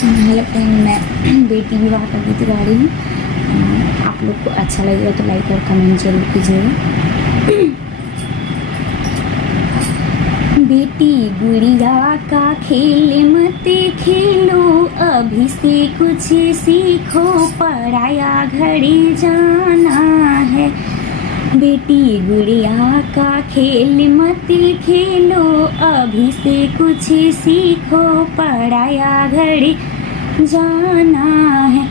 Hello friend, मैं बेटी विवाह का गीत गा रही हूँ। आप लोग को अच्छा लगेगा तो लाइक और कमेंट जरूर कीजिएगा। बेटी गुड़िया का खेल मत खेलो, अभी से कुछ सीखो, पराया घड़ी जाना है। बेटी गुड़िया का खेल मत खेलो, अभी से कुछ सीखो, पराया घड़ी जाना है।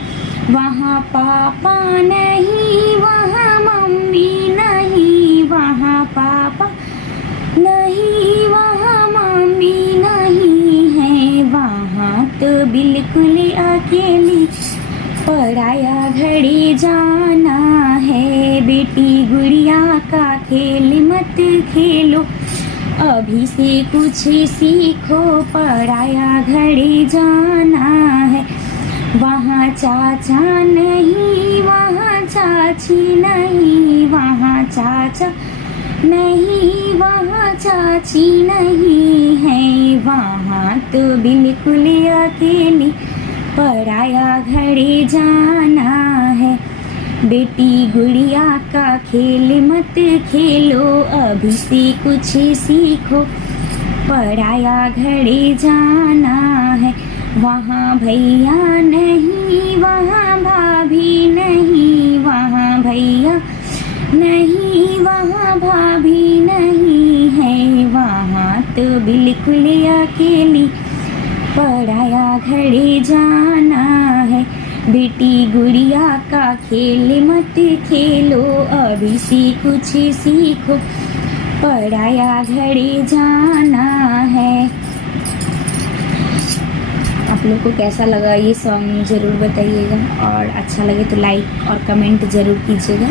वहाँ पापा नहीं, वहाँ मम्मी नहीं, वहाँ पापा नहीं, वहाँ मम्मी नहीं है। वहाँ तो बिल्कुल अकेली, पराया घड़ी जाना है। बेटी गुड़िया का खेल मत खेलो, अभी से कुछ सीखो, पराया घड़ी जाना है। वहाँ चाचा नहीं, वहाँ चाची नहीं, वहाँ चाचा नहीं, वहाँ चाची नहीं है। वहाँ तो बिल्कुल अकेली, पराया घड़ी जाना है। बेटी गुड़िया का खेल मत खेलो, अभी से कुछ सीखो, पराया घड़ी जाना है। वहाँ भैया नहीं, वहाँ भाभी नहीं, वहाँ भैया नहीं, वहाँ भाभी नहीं है। वहाँ तो बिल्कुल अकेली, पराया घड़ी जाना है। बेटी गुड़िया का खेल मत खेलो, अभी से कुछ सीखो, पराया घड़ी जाना है। आप लोग को कैसा लगा ये सॉन्ग ज़रूर बताइएगा, और अच्छा लगे तो लाइक और कमेंट ज़रूर कीजिएगा।